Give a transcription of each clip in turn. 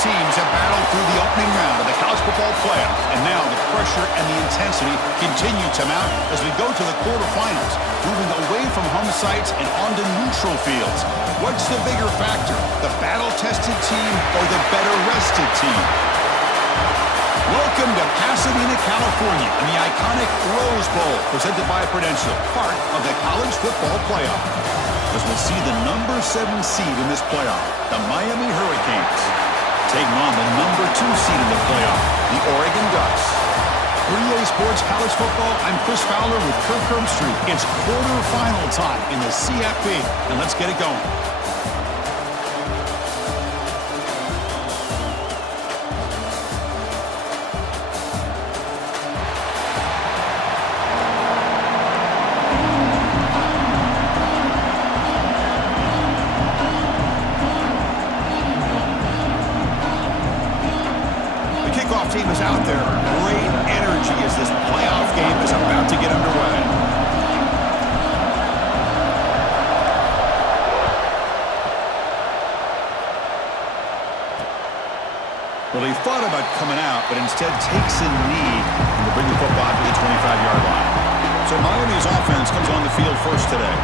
teams have battled through the opening round of the college football playoff, and now the pressure and the intensity continue to mount as we go to the quarterfinals, moving away from home sites and onto neutral fields. What's the bigger factor, the battle-tested team or the better-rested team? Welcome to Pasadena, California, in the iconic Rose Bowl, presented by Prudential, part of the college football playoff. As we'll see the number 7 seed in this playoff, the Miami Hurricanes, taking on the number 2 seed in the playoff, the Oregon Ducks. For EA Sports College Football, I'm Chris Fowler with Kirk Herbstreit. It's quarterfinal time in the CFP, and let's get it going. Team is out there. Great energy as this playoff game is about to get underway. Well, he thought about coming out, but instead takes a knee to bring the football to the 25-yard line. So Miami's offense comes on the field first today.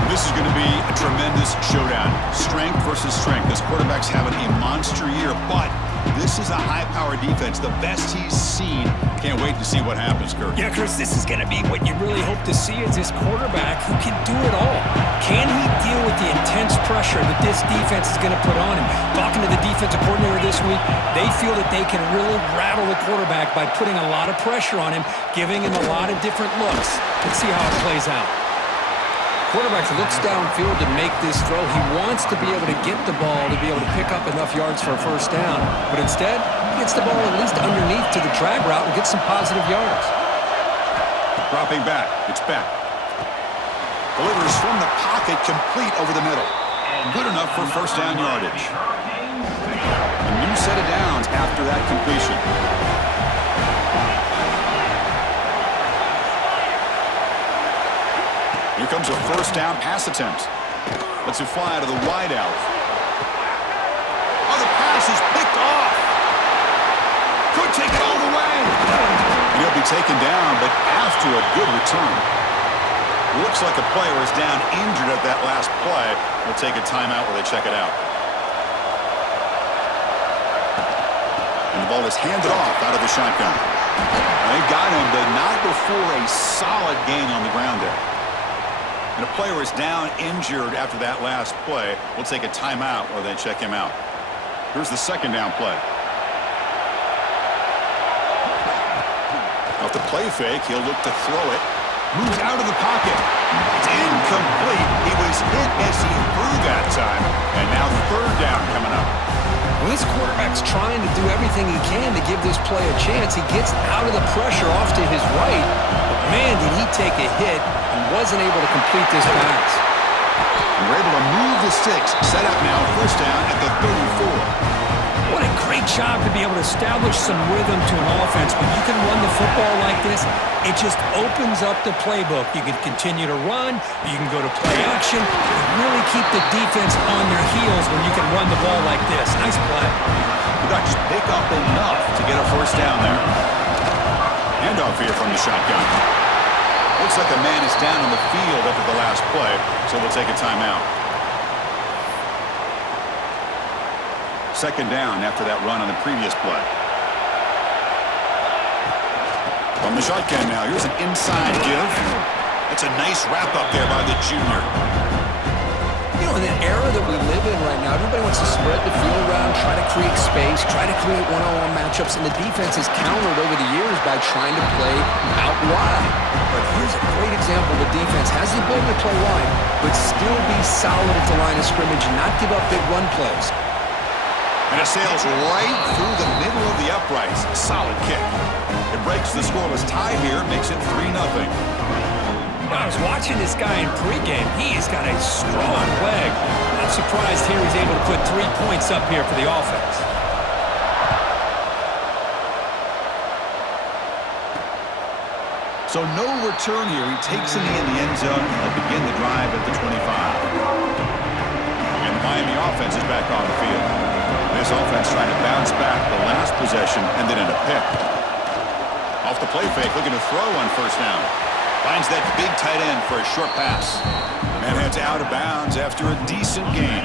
And this is going to be a tremendous showdown. Strength versus strength. This quarterback's having a monster year, but this is a high-powered defense, the best he's seen. Can't wait to see what happens, Kirk. Yeah, Chris, this is going to be what you really hope to see is this quarterback who can do it all. Can he deal with the intense pressure that this defense is going to put on him? Talking to the defensive coordinator this week, they feel that they can really rattle the quarterback by putting a lot of pressure on him, giving him a lot of different looks. Let's see how it plays out. Quarterback looks downfield to make this throw. He wants to be able to get the ball to be able to pick up enough yards for a first down. But instead, he gets the ball at least underneath to the drag route and gets some positive yards. Dropping back. It's back. Delivers from the pocket, complete over the middle. Good enough for first down yardage. A new set of downs after that completion. Here comes a first down pass attempt. Lets it fly to the wide out. Oh, the pass is picked off. Could take it all the way. And he'll be taken down, but after a good return. Looks like a player is down injured at that last play. We'll take a timeout while they check it out. And the ball is handed off out of the shotgun. They've got him, but not before a solid gain on the ground there. And a player is down injured after that last play. We'll take a timeout while they check him out. Here's the second down play. Off the play fake, he'll look to throw it. Moves out of the pocket. It's incomplete. He was hit as he threw that time. And now third down coming up. Well, this quarterback's trying to do everything he can to give this play a chance. He gets out of the pressure off to his right. But man, did he take a hit and wasn't able to complete this pass. And we're able to move the sticks. Set up now, first down at the 34. What a great job to be able to establish some rhythm to an offense. When you can run the football like this, it just opens up the playbook. You can continue to run, you can go to play action, and really keep the defense on their heels when you can run the ball like this. Nice play. The Ducks pick up enough to get a first down there. Handoff here from the shotgun. Looks like a man is down on the field after the last play, so we'll take a timeout. Second down after that run on the previous play. From the shotgun now, here's an inside give. That's a nice wrap up there by the junior. You know, in the era that we live in right now, everybody wants to spread the field around, try to create space, try to create one-on-one matchups, and the defense has countered over the years by trying to play out wide. But here's a great example. The defense has the ability to play wide, but still be solid at the line of scrimmage and not give up big run plays. And it sails right through the middle of the uprights. Solid kick. It breaks the scoreless tie here, makes it 3-0. I was watching this guy in pregame. He's got a strong leg. Not surprised here he's able to put 3 points up here for the offense. So no return here. He takes it in the end zone, and they'll begin the drive at the 25. And the Miami offense is back on the field. This this offense trying to bounce back. The last possession ended in a pick. Off the play fake, looking to throw on first down. Finds that big tight end for a short pass. Man heads out of bounds after a decent game.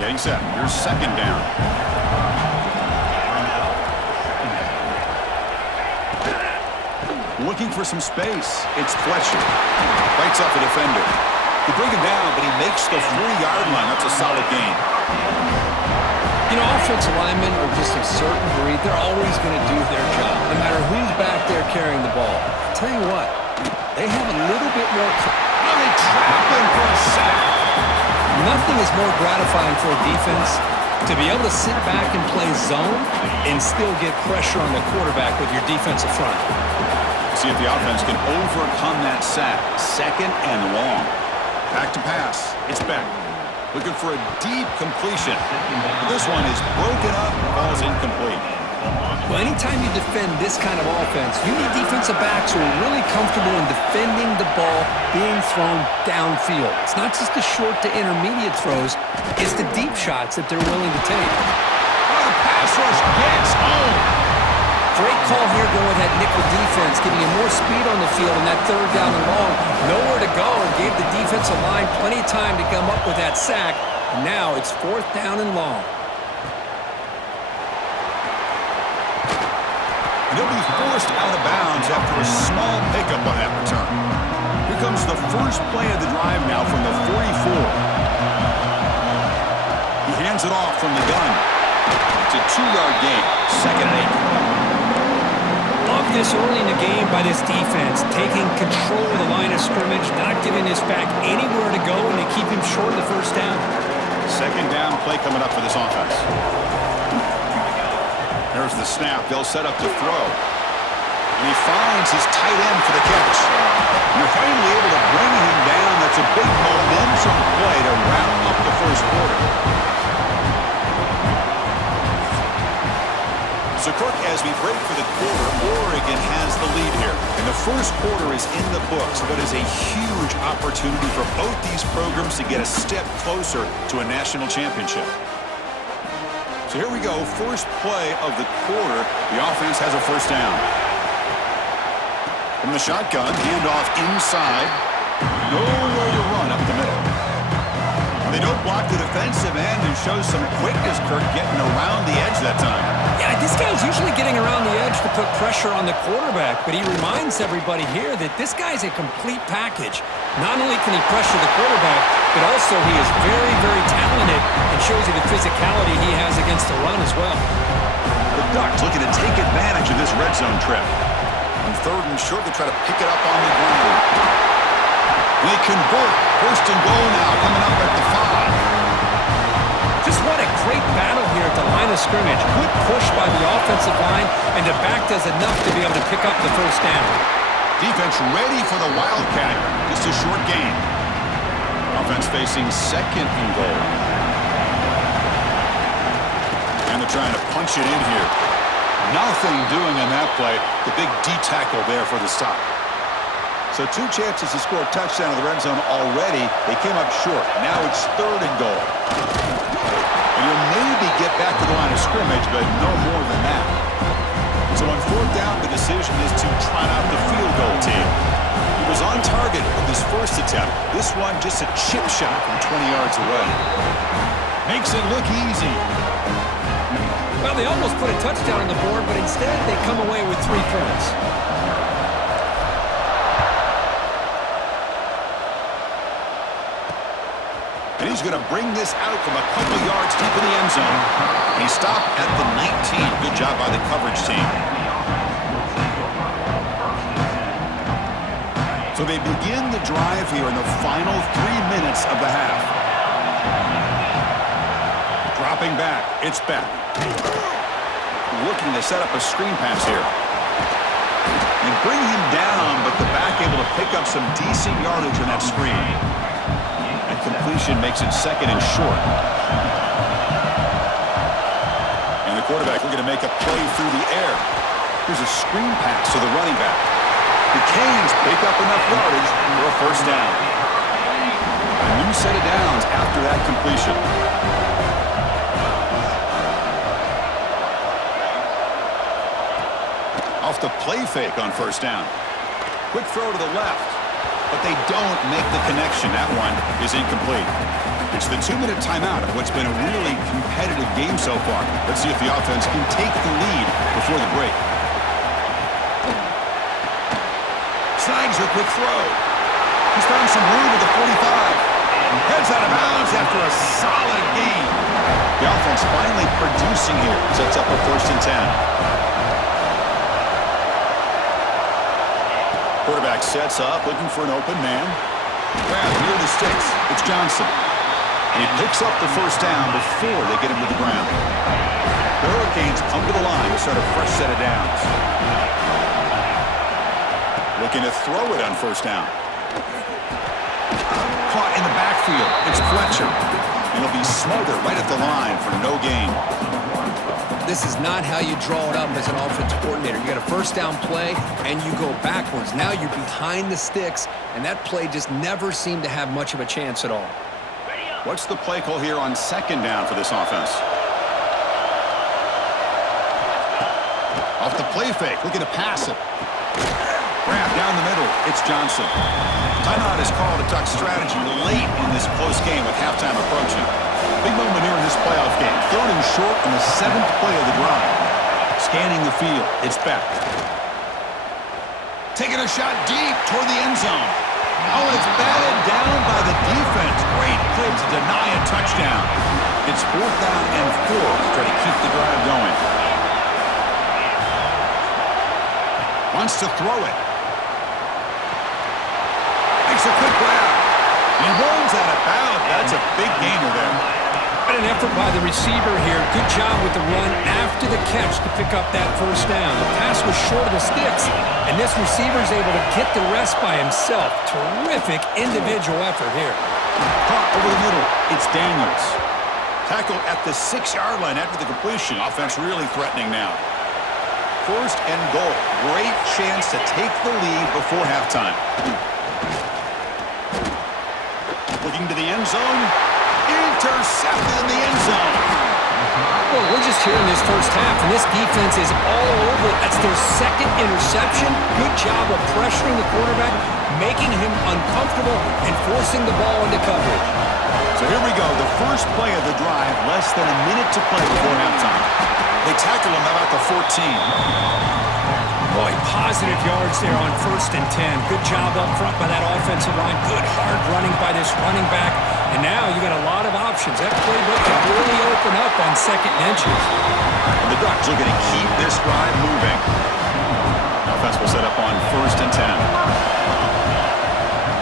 Getting set. Here's second down. Looking for some space. It's Fletcher. Fights off a defender. They bring him down, but he makes the 40-yard line. That's a solid gain. You know, offensive linemen are just a certain breed. They're always going to do their job, no matter who's back there carrying the ball. I'll tell you what, they have a little bit more... Oh, they trap him for a sack. Nothing is more gratifying for a defense to be able to sit back and play zone and still get pressure on the quarterback with your defensive front. See if the offense can overcome that sack. Second and long. Back to pass. It's Beck. Looking for a deep completion. This one is broken up. Ball's incomplete. Well, anytime you defend this kind of offense, you need defensive backs who are really comfortable in defending the ball being thrown downfield. It's not just the short to intermediate throws. It's the deep shots that they're willing to take. Oh, the pass rush gets home. Great call here going with that nickel defense, giving you more speed on the field on that third down and long. Nowhere to go, and gave the defensive line plenty of time to come up with that sack. And now it's fourth down and long. And he'll be forced out of bounds after a small pickup on that return. Here comes the first play of the drive now from the 44. He hands it off from the gun. It's a 2-yard gain, second and 8. Love this early in the game by this defense, taking control of the line of scrimmage, not giving this back anywhere to go, and they keep him short of the first down. Second down play coming up for this offense. There's the snap. They'll set up to throw. And he finds his tight end for the catch. And they're finally able to bring him down. That's a big momentum play to round up the first quarter. So, Kirk, as we break for the quarter, Oregon has the lead here. And the first quarter is in the books, but is a huge opportunity for both these programs to get a step closer to a national championship. So here we go, first play of the quarter. The offense has a first down. From the shotgun, handoff inside. Nowhere to run up the middle. Well, they don't block the defensive end and shows some quickness, Kirk, getting around the edge that time. Yeah, this guy's usually getting around the edge to put pressure on the quarterback, but he reminds everybody here that this guy's a complete package. Not only can he pressure the quarterback, but also he is very, very talented and shows you the physicality he has against the run as well. The Ducks looking to take advantage of this red zone trip. On third and short, they try to pick it up on the ground. They convert. First and goal now, coming up at the 5. Just what a great battle here at the line of scrimmage. Good push by the offensive line, and the back does enough to be able to pick up the first down. Defense ready for the Wildcat. Just a short gain. Offense facing second and goal. And they're trying to punch it in here. Nothing doing on that play. The big D tackle there for the stop. So 2 chances to score a touchdown in the red zone already. They came up short. Now it's third and goal. And you'll maybe get back to the line of scrimmage, but no more than that. So on fourth down, the decision is to trot out the field goal team. He was on target with his first attempt. This one just a chip shot from 20 yards away. Makes it look easy. Well, they almost put a touchdown on the board, but instead they come away with 3 points. And he's going to bring this out from a couple yards deep in the end zone. He stopped at the 19. Good job by the coverage team. So they begin the drive here in the final 3 minutes of the half. Dropping back, it's Beck. Looking to set up a screen pass here. And bring him down, but the back able to pick up some decent yardage on that screen. And completion makes it second and short. And the quarterback looking to make a play through the air. Here's a screen pass to the running back. The Canes pick up enough yardage for a first down. A new set of downs after that completion. Off the play fake on first down. Quick throw to the left, but they don't make the connection. That one is incomplete. It's the 2-minute timeout of what's been a really competitive game so far. Let's see if the offense can take the lead before the break. Snags a quick throw. He's found some room at the 45. Heads out of bounds after a solid gain. The offense finally producing here. Sets up a 1st and 10. Quarterback sets up, looking for an open man. Grab near the sticks. It's Johnson. And he picks up the 1st down before they get him to the ground. The Hurricanes come to the line to start a fresh set of downs. Looking to throw it on 1st down. Caught in the backfield. It's Fletcher. And he'll be smothered right at the line for no gain. This is not how you draw it up as an offensive coordinator. You got a 1st down play, and you go backwards. Now you're behind the sticks, and that play just never seemed to have much of a chance at all. What's the play call here on 2nd down for this offense? Off the play fake, looking to pass it. Grab down the middle, it's Johnson. Timeout is called to talk strategy late in this close game with halftime approaching. Big moment here in this playoff game. 3rd and short on the 7th play of the drive. Scanning the field, it's Beck. Taking a shot deep toward the end zone. Oh, and it's batted down by the defense. Great play to deny a touchdown. It's 4th down and 4 to try to keep the drive going. Wants to throw it. Makes a quick grab. He rolls out of bounds. That's a big gainer there. An effort by the receiver here. Good job with the run after the catch to pick up that 1st down. The pass was short of the sticks, and this receiver is able to get the rest by himself. Terrific individual effort here. Caught over the middle. It's Daniels. Tackled at the 6-yard line after the completion. Offense really threatening now. 1st and goal. Great chance to take the lead before halftime. Looking to the end zone. Intercepted in the end zone. Well, we're just here in this 1st half, and this defense is all over. That's their 2nd interception. Good job of pressuring the quarterback, making him uncomfortable, and forcing the ball into coverage. So here we go. The first play of the drive, less than a minute to play before halftime. They tackle him about the 14. Boy, positive yards there on 1st and 10. Good job up front by that offensive line. Good hard running by this running back. And now you got a lot of options. That playbook can really open up on 2nd and inches. And the Ducks are going to keep this drive moving. Offense will set up on 1st and 10.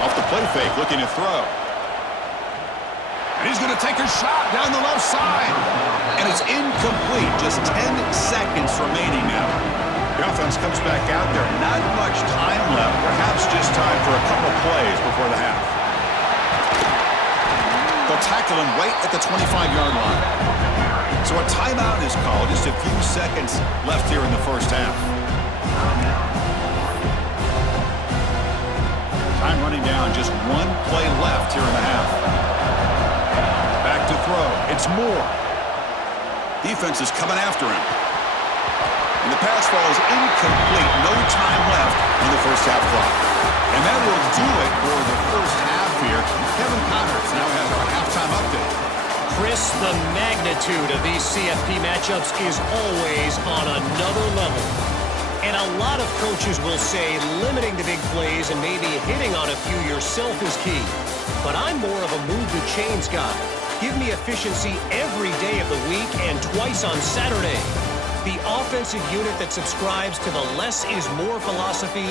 Off the play fake, looking to throw. And he's going to take a shot down the left side. And it's incomplete. Just 10 seconds remaining now. The offense comes back out there. Not much time left. Perhaps just time for a couple plays before the half. They'll tackle him right at the 25-yard line. So a timeout is called. Just a few seconds left here in the 1st half. Time running down. Just 1 play left here in the half. Back to throw. It's Moore. Defense is coming after him. And the pass ball is incomplete. No time left in the 1st half clock. And that will do it for the 1st half here. Kevin Connors now has our halftime update. Chris, the magnitude of these CFP matchups is always on another level. And a lot of coaches will say limiting the big plays and maybe hitting on a few yourself is key. But I'm more of a move the chains guy. Give me efficiency every day of the week and twice on Saturday. The offensive unit that subscribes to the less is more philosophy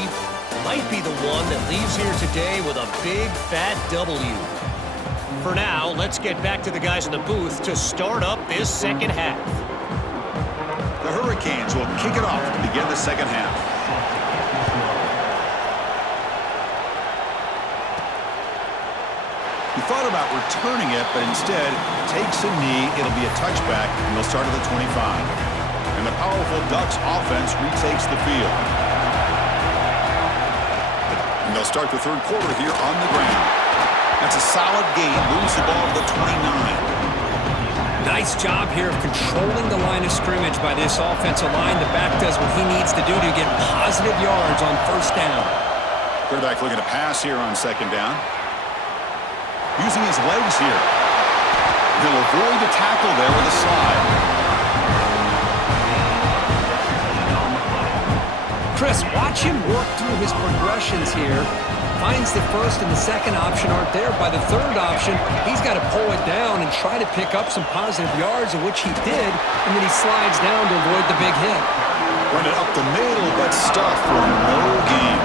might be the one that leaves here today with a big fat W. For now, let's get back to the guys in the booth to start up this 2nd half. The Hurricanes will kick it off to begin the 2nd half. He thought about returning it, but instead takes a knee. It'll be a touchback, and they'll start at the 25. And the powerful Ducks offense retakes the field. And they'll start the 3rd quarter here on the ground. That's a solid gain. Moves the ball to the 29. Nice job here of controlling the line of scrimmage by this offensive line. The back does what he needs to do to get positive yards on first down. Quarterback looking to pass here on second down. Using his legs here. He'll avoid the tackle there with a slide. Chris, watch him work through his progressions here. Finds the first and the second option aren't there. By the third option, he's got to pull it down and try to pick up some positive yards, of which he did, and then he slides down to avoid the big hit. Run it up the middle, but stuff for no gain.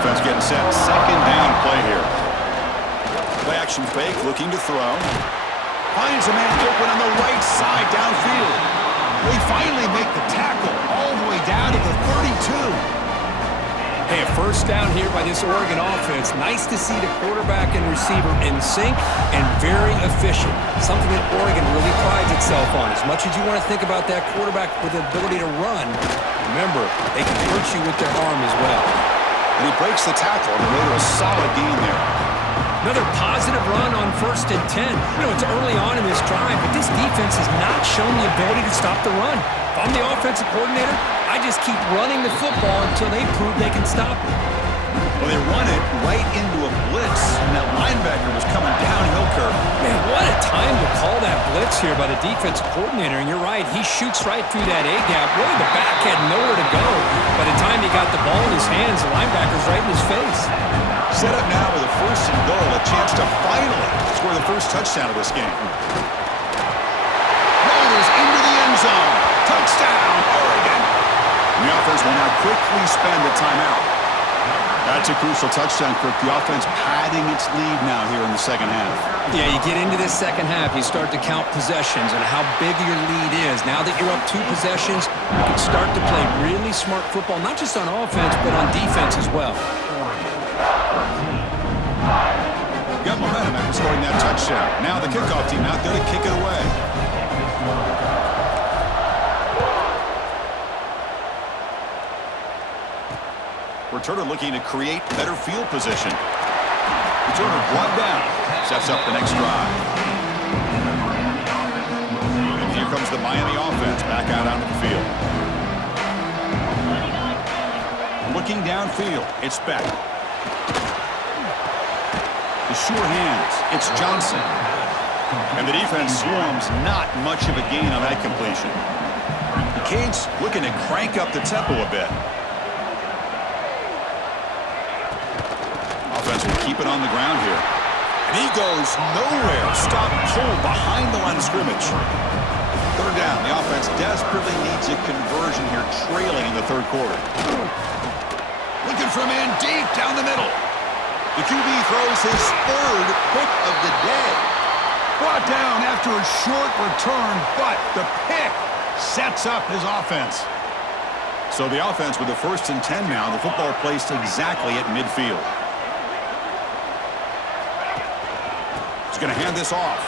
Offense getting set. Second down play here. Play action fake, looking to throw. Finds a man open on the right side downfield. They finally make the tackle all the way down to the 32. Hey, a first down here by this Oregon offense. Nice to see the quarterback and receiver in sync and very efficient. Something that Oregon really prides itself on. As much as you want to think about that quarterback with the ability to run, remember, they can hurt you with their arm as well. And he breaks the tackle on the way to a solid gain there. Another positive run on 1st and 10. You know, it's early on in this drive, but this defense has not shown the ability to stop the run. If I'm the offensive coordinator, I just keep running the football until they prove they can stop it. Well, they run it right into a blitz, and that linebacker was coming downhill curve. Man, what a time to call that blitz here by the defensive coordinator. And you're right, he shoots right through that A-gap. Really, the back had nowhere to go. By the time he got the ball in his hands, the linebacker's right in his face. Set up now with a 1st and goal, a chance to finally score the first touchdown of this game. Rolls into the end zone. Touchdown, Oregon. And the offense will now quickly spend a timeout. That's a crucial touchdown, Kirk. The offense padding its lead now here in the second half. Yeah, you get into this second half, you start to count possessions and how big your lead is. Now that you're up 2 possessions, you can start to play really smart football, not just on offense, but on defense as well. Got momentum after scoring that touchdown. Now the kickoff team out there to kick it away. Returner looking to create better field position. Returner brought down. Sets up the next drive. And here comes the Miami offense back out onto the field. Looking downfield. It's Beck. The sure hands. It's Johnson. And the defense swarms not much of a gain on that completion. The Canes looking to crank up the tempo a bit. Offense will keep it on the ground here. And he goes nowhere. Stop pull behind the line of scrimmage. Third down. The offense desperately needs a conversion here, trailing in the third quarter. Looking for a man deep down the middle. The QB throws his 3rd pick of the day. Brought down after a short return, but the pick sets up his offense. So the offense with the 1st and 10 now, the football placed exactly at midfield. He's going to hand this off.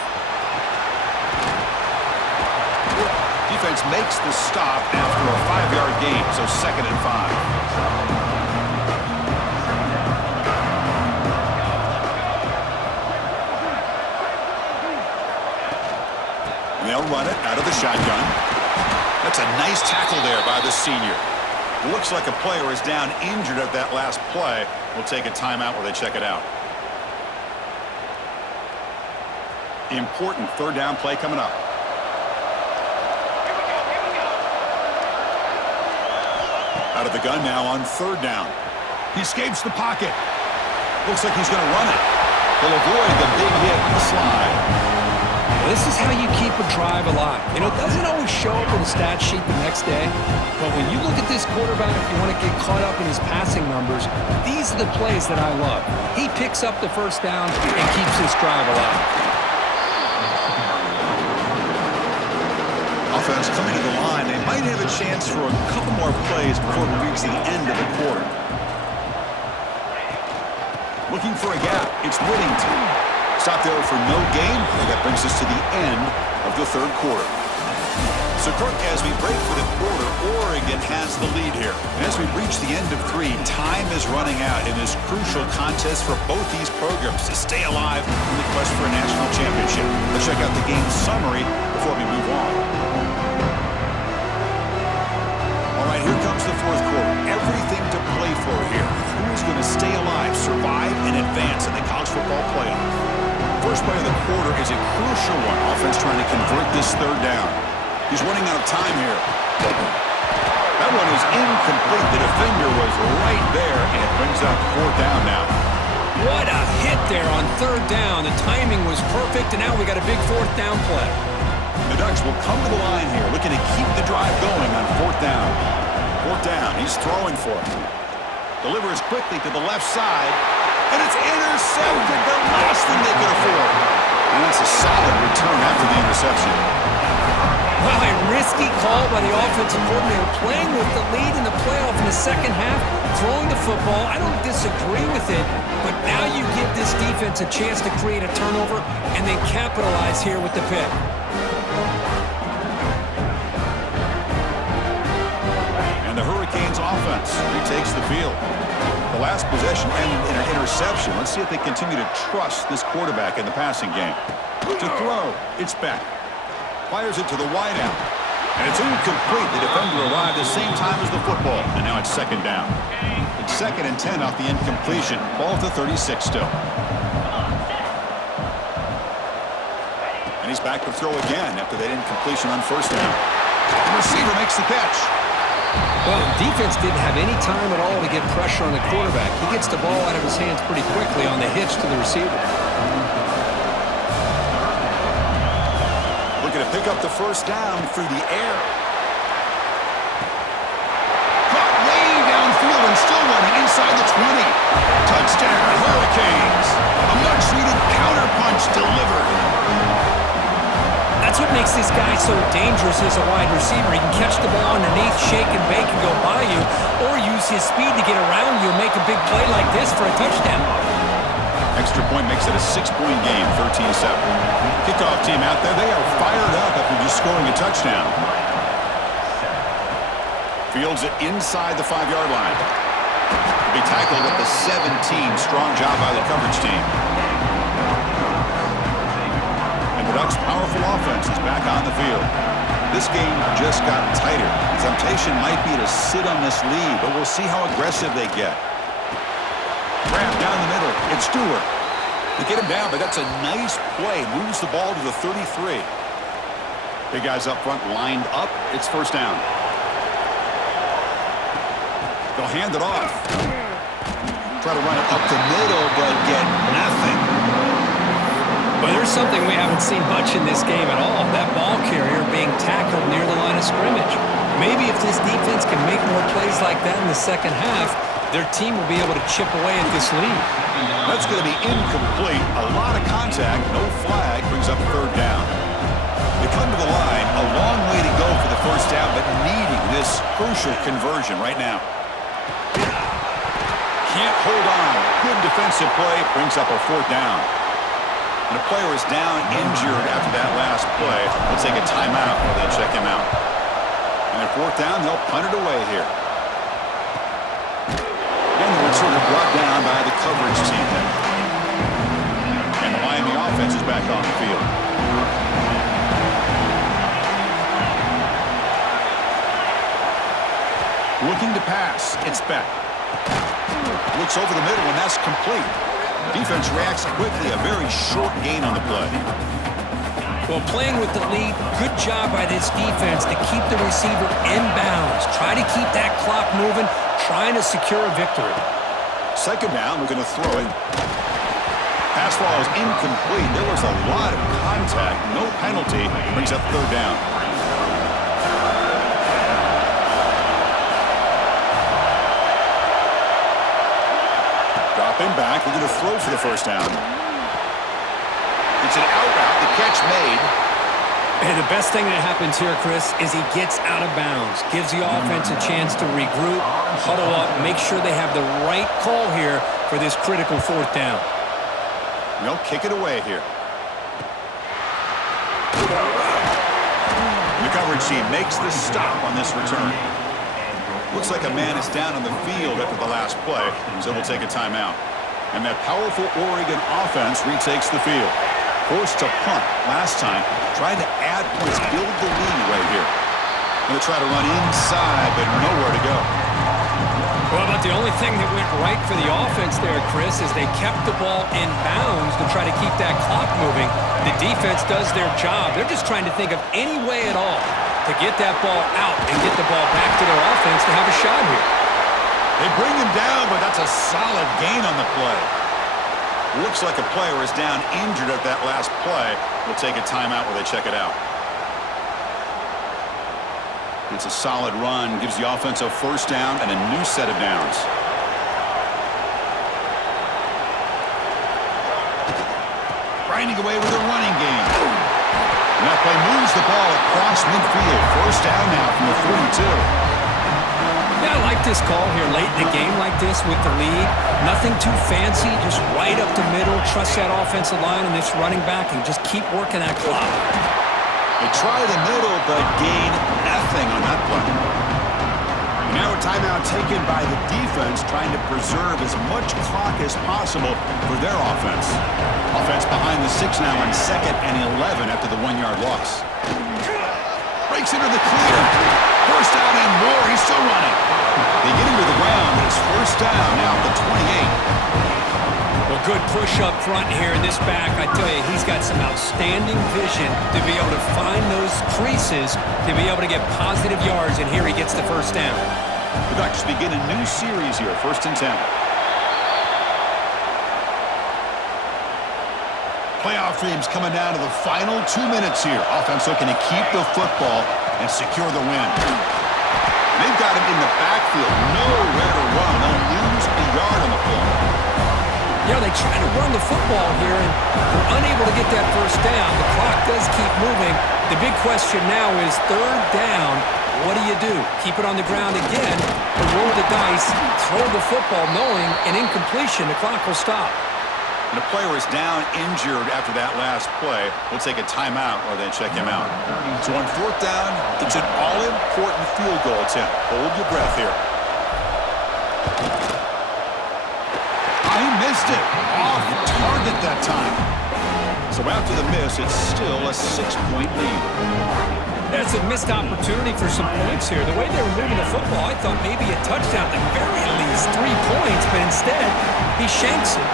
Defense makes the stop after a 5-yard gain, so 2nd and 5. They'll run it out of the shotgun. That's a nice tackle there by the senior. Looks like a player is down injured at that last play. We'll take a timeout while they check it out. Important 3rd down play coming up. Out of the gun now on 3rd down. He escapes the pocket. Looks like he's going to run it. He'll avoid the big hit with the slide. This is how you keep a drive alive. You know, it doesn't always show up on the stat sheet the next day, but when you look at this quarterback, you want to get caught up in his passing numbers. These are the plays that I love. He picks up the 1st down and keeps this drive alive. Offense coming to the line. They might have a chance for a couple more plays before we reach the end of the quarter. Looking for a gap. It's Whittington. Stop there for no gain, and that brings us to the end of the 3rd quarter. So, Kirk, as we break for the quarter, Oregon has the lead here. And as we reach the end of 3, time is running out in this crucial contest for both these programs to stay alive in the quest for a national championship. Let's check out the game summary before we move on. All right, here comes the fourth quarter. Everything to play for here. Who's going to stay alive, survive, and advance in the college football playoff? First play of the quarter is a crucial one. Offense trying to convert this third down. He's running out of time here. That one is incomplete. The defender was right there, and it brings up fourth down now. What a hit there on third down. The timing was perfect, and now we got a big fourth down play. The Ducks will come to the line here, looking to keep the drive going on fourth down. Fourth down, he's throwing for it. Delivers quickly to the left side, and it's intercepted. The last thing they could afford. And that's a solid return after the interception. Well, a risky call by the offensive coordinator, playing with the lead in the playoff in the second half, throwing the football. I don't disagree with it, but now you give this defense a chance to create a turnover and then capitalize here with the pick. And the Hurricanes offense retakes the field. The last possession ended in an interception. Let's see if they continue to trust this quarterback in the passing game. To throw, it's back. Fires it to the wideout. And it's incomplete. The defender arrived the same time as the football. And now it's second down. It's 2nd and 10 off the incompletion. Ball at the 36 still. And he's back to throw again after that incompletion on first down. The receiver makes the catch. Well, the defense didn't have any time at all to get pressure on the quarterback. He gets the ball out of his hands pretty quickly on the hitch to the receiver. Going to pick up the first down through the air. Caught way downfield and still running inside the 20. Touchdown, Hurricanes. A much-needed counterpunch delivered. That's what makes this guy so dangerous as a wide receiver. He can catch the ball underneath, shake and bake and go by you, or use his speed to get around you and make a big play like this for a touchdown. Extra point makes it a 6-point game, 13-7. Kickoff team out there, they are fired up after just scoring a touchdown. Fields it inside the 5-yard line. Be tackled at the 17. Strong job by the coverage team. And the Ducks' powerful offense is back on the field. This game just got tighter. The temptation might be to sit on this lead, but we'll see how aggressive they get. Grab down the middle. It's Stewart. They get him down, but that's a nice play. Moves the ball to the 33. Big guys up front lined up. It's first down. They'll hand it off. Try to run it up the middle, but get nothing. But there's something we haven't seen much in this game at all. That ball carrier being tackled near the line of scrimmage. Maybe if this defense can make more plays like that in the second half, their team will be able to chip away at this lead. That's going to be incomplete. A lot of contact, no flag, brings up third down. They come to the line, a long way to go for the first down, but needing this crucial conversion right now. Can't hold on. Good defensive play, brings up a fourth down. And the player is down, injured after that last play. Let's take a timeout while they check him out. And at fourth down, they'll punt it away here. And sort of brought down by the coverage team there. And the Miami offense is back on the field. Looking to pass. It's Beck. Looks over the middle, and that's complete. Defense reacts quickly. A very short gain on the play. Well, playing with the lead, good job by this defense to keep the receiver in bounds. Try to keep that clock moving, trying to secure a victory. Second down, we're going to throw it. Pass ball is incomplete. There was a lot of contact. No penalty. Brings up third down. Dropping back. We're going to throw for the first down. It's an out route. The catch made. And the best thing that happens here, Chris, is he gets out of bounds. Gives the offense a chance to regroup, huddle up, make sure they have the right call here for this critical fourth down. They'll kick it away here. The coverage She makes the stop on this return. Looks like a man is down on the field after the last play, so we'll take a timeout. And that powerful Oregon offense retakes the field. Forced to punt last time, trying to add points, build the lead right here. Going to try to run inside, but nowhere to go. Well, but the only thing that went right for the offense there, Chris, is they kept the ball in bounds to try to keep that clock moving. The defense does their job. They're just trying to think of any way at all to get that ball out and get the ball back to their offense to have a shot here. They bring him down, but that's a solid gain on the play. Looks like a player is down injured at that last play. We'll take a timeout while they check it out. It's a solid run, gives the offense a first down and a new set of downs. Grinding away with a running game. And that play moves the ball across midfield. First down now from the 42. Yeah, I like this call here late in the game like this with the lead. Nothing too fancy, just right up the middle. Trust that offensive line and this running back and just keep working that clock. They try the middle, but gain nothing on that play. Now a timeout taken by the defense, trying to preserve as much clock as possible for their offense. Offense behind the 6 now on 2nd and 11 after the 1-yard loss. Breaks into the clear. First down and more. He's still running. They get him to the ground, but it's first down now at the 28. Well, good push up front here in this back. I tell you, he's got some outstanding vision to be able to find those creases, to be able to get positive yards, and here he gets the first down. The Ducks begin a new series here, 1st and 10. Playoff dreams coming down to the final 2 minutes here. Offense looking to keep the football and secure the win. They've got him in the backfield, nowhere to run. They'll lose a yard on the play. Yeah, they try to run the football here, and they're unable to get that first down. The clock does keep moving. The big question now is 3rd down. What do? Keep it on the ground again, or roll the dice, throw the football, knowing an incompletion, the clock will stop. And the player is down injured after that last play. We'll take a timeout while they check him out. So on 4th down, it's an all-important field goal attempt. Hold your breath here. He missed it. Off target that time. So after the miss, it's still a 6-point lead. That's a missed opportunity for some points here. The way they were moving the football, I thought maybe a touchdown, at the very least 3 points, but instead, he shanks it.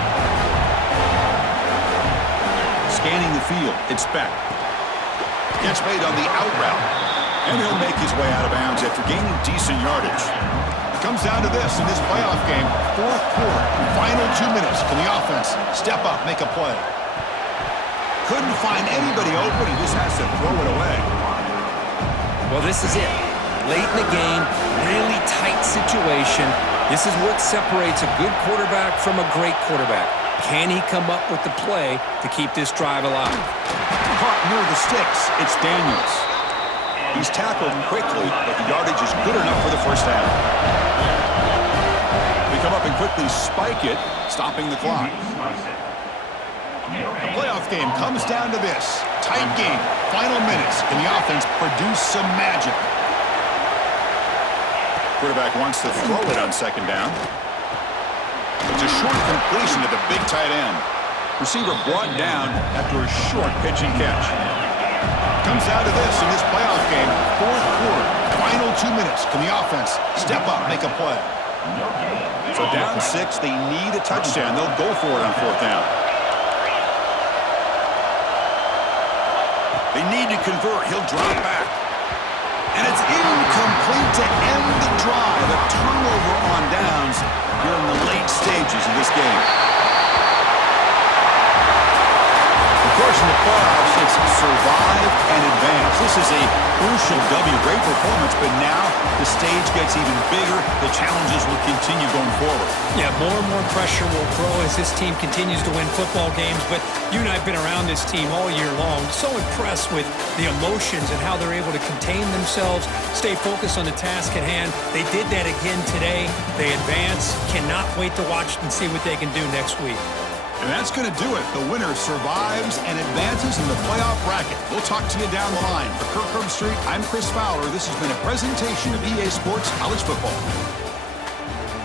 Scanning the field, it's Beck. Catch made on the out route. And he'll make his way out of bounds after gaining decent yardage. Comes down to this in this playoff game. 4th quarter, final 2 minutes. Can the offense step up, make a play? Couldn't find anybody open. He just has to throw it away. Well, this is it. Late in the game, really tight situation. This is what separates a good quarterback from a great quarterback. Can he come up with the play to keep this drive alive? Caught near the sticks. It's Daniels. He's tackled quickly, but the yardage is good enough for the first down. They come up and quickly spike it, stopping the clock. The playoff game comes down to this. Tight game, final minutes. Can the offense produce some magic? Quarterback wants to throw it on 2nd down. It's a short completion to the big tight end. Receiver brought down after a short pitch and catch. Comes down to this in this playoff game. 4th quarter, final 2 minutes. Can the offense step up, make a play? So down 6, they need a touchdown. They'll go for it on 4th down. They need to convert. He'll drop back. And it's incomplete to end the drive. A turnover on downs here in the late stages of this game. Of course, in the playoffs, it's survive and advance. This is a crucial W. Great performance, but now the stage gets even bigger. The challenges will continue going forward. Yeah, more and more pressure will grow as this team continues to win football games. But you and I have been around this team all year long. So impressed with the emotions and how they're able to contain themselves, stay focused on the task at hand. They did that again today. They advance. Cannot wait to watch and see what they can do next week. And that's going to do it. The winner survives and advances in the playoff bracket. We'll talk to you down the line. For Kirk Herbstreit, I'm Chris Fowler. This has been a presentation of EA Sports College Football.